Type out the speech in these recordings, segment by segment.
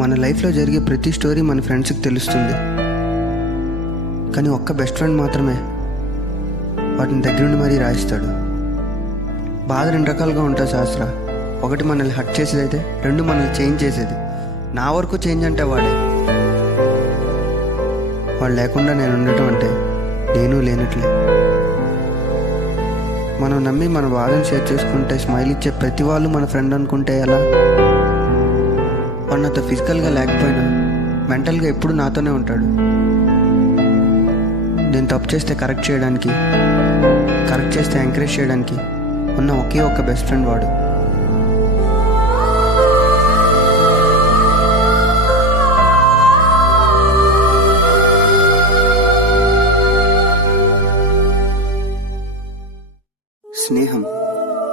మన లైఫ్లో జరిగే ప్రతి స్టోరీ మన ఫ్రెండ్స్కి తెలుస్తుంది, కానీ ఒక్క బెస్ట్ ఫ్రెండ్ మాత్రమే వాటిని దగ్గరుండి మరీ రాయిస్తాడు. బాధ రెండు రకాలుగా ఉంటుంది శాస్త్ర. ఒకటి మనల్ని హర్ట్ చేసేది అయితే, రెండు మనల్ని చేంజ్ చేసేది. నా వరకు చేంజ్ అంటే వాడే. వాడు లేకుండా నేను ఉండటం అంటే నేను లేనట్లే. మనం నమ్మి మన బాధను షేర్ చేసుకుంటే స్మైల్ ఇచ్చే ప్రతి వాళ్ళు మన ఫ్రెండ్ అనుకుంటే ఎలా? వాడు నాతో ఫిజికల్గా లేకపోయినా మెంటల్గా ఎప్పుడు నాతోనే ఉంటాడు. నేను తప్పు చేస్తే కరెక్ట్ చేయడానికి, కరెక్ట్ చేస్తే ఎంకరేజ్ చేయడానికి ఉన్న ఒకే ఒక్క బెస్ట్ ఫ్రెండ్ వాడు. స్నేహం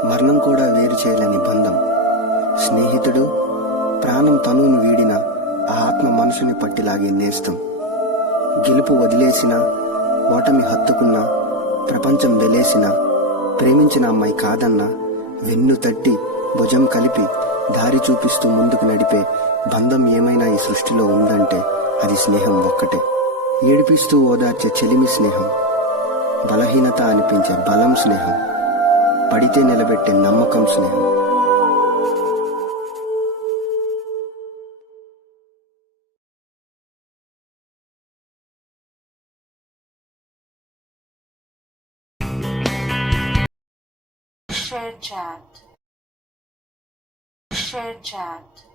మరణం కూడా వేరు చేయలేని బంధం. స్నేహితుడు ప్రాణం తనువును వీడిన ఆ ఆత్మ మనసుని పట్టిలాగే నేస్తం. గెలుపు వదిలేసిన, ఓటమి హత్తుకున్నా, ప్రపంచం వెలేసిన, ప్రేమించిన అమ్మాయి కాదన్నా, వెన్ను తట్టి భుజం కలిపి దారి చూపిస్తూ ముందుకు నడిపే బంధం ఏమైనా ఈ సృష్టిలో ఉందంటే అది స్నేహం ఒక్కటే. ఏడిపిస్తూ ఓదార్చే చెలిమి స్నేహం, బలహీనత అనిపించే బలం స్నేహం, పడితే నిలబెట్టే నమ్మకం స్నేహం. Share chat. Share chat.